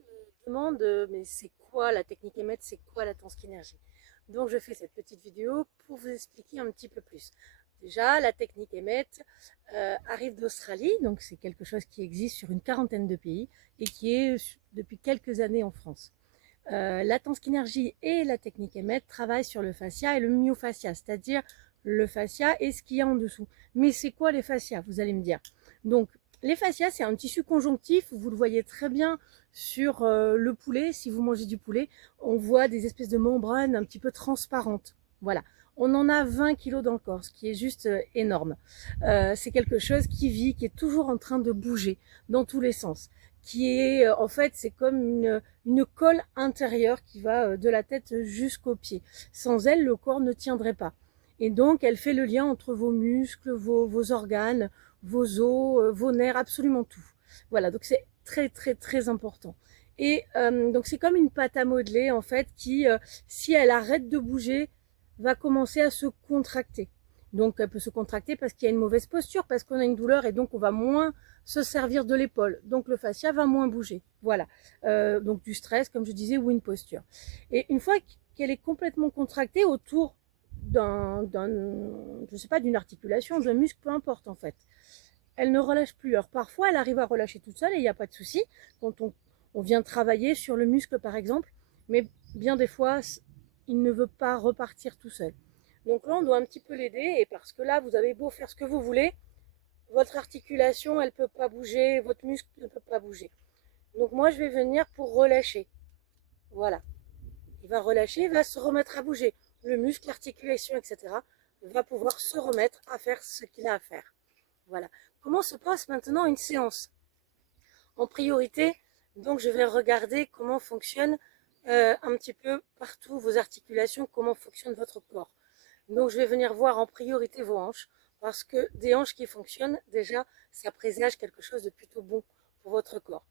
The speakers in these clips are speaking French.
me demandent mais c'est quoi la technique EMET, c'est quoi la Tansky-Énergie? Donc je fais cette petite vidéo pour vous expliquer un petit peu plus. Déjà, la technique EMET arrive d'Australie, donc c'est quelque chose qui existe sur une quarantaine de pays et qui est depuis quelques années en France. La Tansky-Énergie et la technique EMET travaillent sur le fascia et le myofascia, c'est-à-dire le fascia et ce qu'il y a en dessous. Mais c'est quoi les fascias, vous allez me dire? Donc, les fascias, c'est un tissu conjonctif, vous le voyez très bien sur le poulet. Si vous mangez du poulet, on voit des espèces de membranes un petit peu transparentes. Voilà. On en a 20 kilos dans le corps, ce qui est juste énorme. C'est quelque chose qui vit, qui est toujours en train de bouger dans tous les sens. Qui est, en fait, c'est comme une colle intérieure qui va de la tête jusqu'aux pieds. Sans elle, le corps ne tiendrait pas. Et donc, elle fait le lien entre vos muscles, vos organes, vos os, vos nerfs, absolument tout. Voilà, donc c'est très très très important. Et donc c'est comme une pâte à modeler en fait qui, si elle arrête de bouger, va commencer à se contracter. Donc elle peut se contracter parce qu'il y a une mauvaise posture, parce qu'on a une douleur et donc on va moins se servir de l'épaule. Donc le fascia va moins bouger. Voilà. Donc du stress, comme je disais, ou une posture. Et une fois qu'elle est complètement contractée autour je sais pas, d'une articulation, d'un muscle, peu importe en fait, elle ne relâche plus. Alors parfois, elle arrive à relâcher toute seule et il n'y a pas de souci quand on vient travailler sur le muscle par exemple, mais bien des fois, il ne veut pas repartir tout seul. Donc là, on doit un petit peu l'aider et parce que là, vous avez beau faire ce que vous voulez, votre articulation, elle ne peut pas bouger, votre muscle ne peut pas bouger. Donc moi, je vais venir pour relâcher. Voilà. Il va relâcher, il va se remettre à bouger. Le muscle, l'articulation, etc. va pouvoir se remettre à faire ce qu'il a à faire. Voilà. Comment se passe maintenant une séance? En priorité, donc je vais regarder comment fonctionne un petit peu partout vos articulations, comment fonctionne votre corps. Donc je vais venir voir en priorité vos hanches, parce que des hanches qui fonctionnent, déjà, ça présage quelque chose de plutôt bon pour votre corps.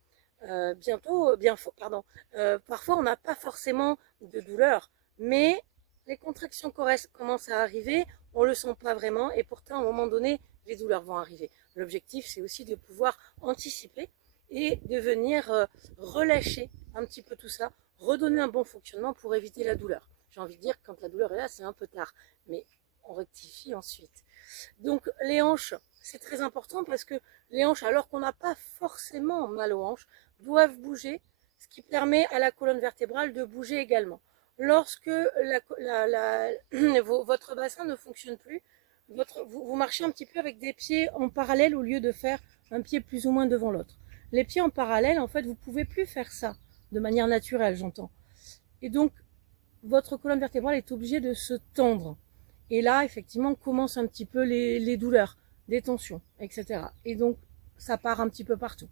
Parfois on n'a pas forcément de douleur, mais les contractions commencent à arriver, on ne le sent pas vraiment, et pourtant à un moment donné, les douleurs vont arriver. L'objectif, c'est aussi de pouvoir anticiper et de venir relâcher un petit peu tout ça, redonner un bon fonctionnement pour éviter la douleur. J'ai envie de dire que quand la douleur est là, c'est un peu tard, mais on rectifie ensuite. Donc les hanches, c'est très important parce que les hanches, alors qu'on n'a pas forcément mal aux hanches, doivent bouger, ce qui permet à la colonne vertébrale de bouger également. Lorsque votre bassin ne fonctionne plus, vous marchez un petit peu avec des pieds en parallèle au lieu de faire un pied plus ou moins devant l'autre. Les pieds en parallèle, en fait, vous ne pouvez plus faire ça de manière naturelle, j'entends. Et donc, votre colonne vertébrale est obligée de se tendre. Et là, effectivement, commencent un petit peu les douleurs, des tensions, etc. Et donc, ça part un petit peu partout.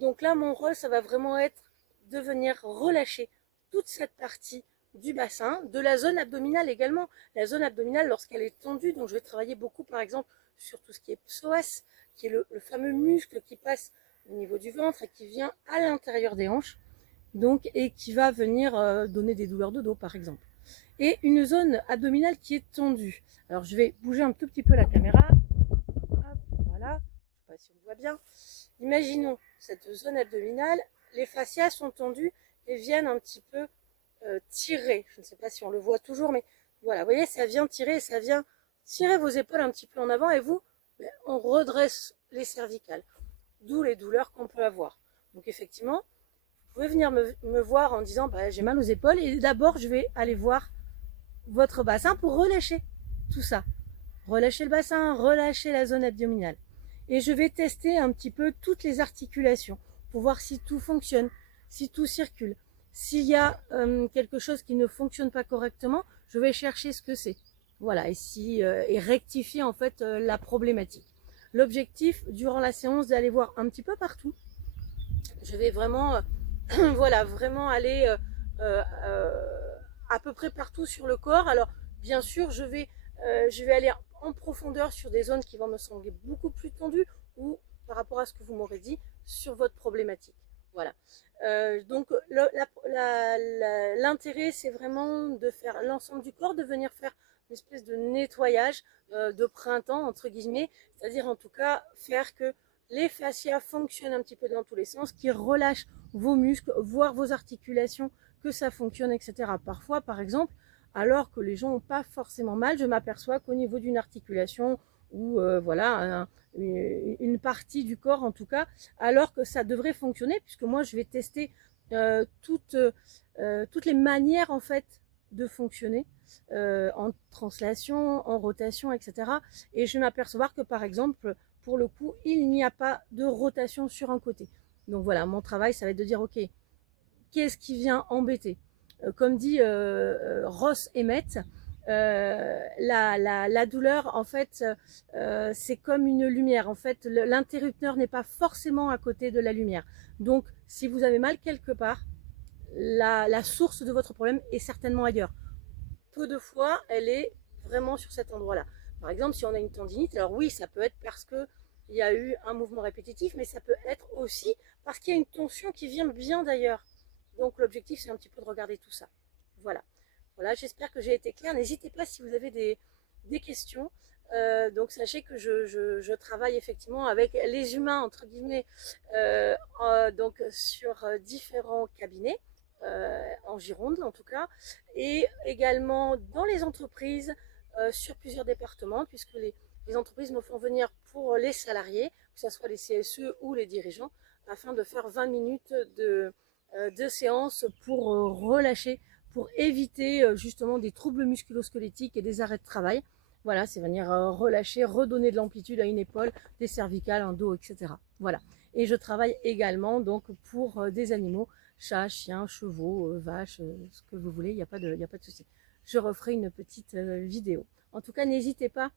Donc là, mon rôle, ça va vraiment être de venir relâcher toute cette partie du bassin, de la zone abdominale également. La zone abdominale, lorsqu'elle est tendue, donc je vais travailler beaucoup, par exemple, sur tout ce qui est psoas, qui est le fameux muscle qui passe au niveau du ventre et qui vient à l'intérieur des hanches, donc, et qui va venir donner des douleurs de dos, par exemple. Et une zone abdominale qui est tendue. Alors, je vais bouger un tout petit peu la caméra. Hop, voilà. Je ne sais pas si on voit bien. Imaginons cette zone abdominale, les fascias sont tendus et viennent un petit peu tirer. Je ne sais pas si on le voit toujours, mais voilà, vous voyez, ça vient tirer, ça vient tirer vos épaules un petit peu en avant et vous, on redresse les cervicales. D'où les douleurs qu'on peut avoir. Donc effectivement, vous pouvez venir me voir en disant bah, j'ai mal aux épaules et d'abord je vais aller voir votre bassin pour relâcher tout ça. Relâcher le bassin, relâcher la zone abdominale. Et je vais tester un petit peu toutes les articulations pour voir si tout fonctionne, si tout circule. S'il y a quelque chose qui ne fonctionne pas correctement, je vais chercher ce que c'est. Voilà, et rectifier en fait la problématique. L'objectif durant la séance d'aller voir un petit peu partout. Je vais vraiment, voilà, vraiment aller à peu près partout sur le corps. Alors, bien sûr, je vais aller en profondeur sur des zones qui vont me sembler beaucoup plus tendues ou par rapport à ce que vous m'aurez dit sur votre problématique. Voilà. Donc l'intérêt, c'est vraiment de faire l'ensemble du corps, de venir faire une espèce de nettoyage de printemps, entre guillemets, c'est-à-dire en tout cas faire que les fascias fonctionnent un petit peu dans tous les sens, qui relâchent vos muscles, voire vos articulations, que ça fonctionne, etc. Parfois, par exemple, alors que les gens n'ont pas forcément mal, je m'aperçois qu'au niveau d'une articulation ou voilà une partie du corps en tout cas, alors que ça devrait fonctionner, puisque moi je vais tester toutes les manières en fait de fonctionner en translation, en rotation, etc. Et je vais m'apercevoir que par exemple, pour le coup, il n'y a pas de rotation sur un côté. Donc voilà, mon travail, ça va être de dire, ok, qu'est-ce qui vient embêter Comme dit Ross Emmett, la douleur, en fait, c'est comme une lumière. En fait, l'interrupteur n'est pas forcément à côté de la lumière. Donc, si vous avez mal quelque part, la source de votre problème est certainement ailleurs. Peu de fois, elle est vraiment sur cet endroit-là. Par exemple, si on a une tendinite, alors oui, ça peut être parce que il y a eu un mouvement répétitif, mais ça peut être aussi parce qu'il y a une tension qui vient bien d'ailleurs. Donc l'objectif, c'est un petit peu de regarder tout ça. Voilà. Voilà, j'espère que j'ai été claire. N'hésitez pas si vous avez des questions. Donc sachez que je travaille effectivement avec les humains, entre guillemets, donc sur différents cabinets, en Gironde en tout cas, et également dans les entreprises sur plusieurs départements, puisque les entreprises me font venir pour les salariés, que ce soit les CSE ou les dirigeants, afin de faire 20 minutes de séance pour relâcher, pour éviter justement des troubles musculo-squelettiques et des arrêts de travail. Voilà, c'est venir relâcher, redonner de l'amplitude à une épaule, des cervicales, un dos, etc. Voilà. Et je travaille également donc pour des animaux, chats, chiens, chevaux, vaches, ce que vous voulez, il n'y a pas de souci. Je referai une petite vidéo. En tout cas, n'hésitez pas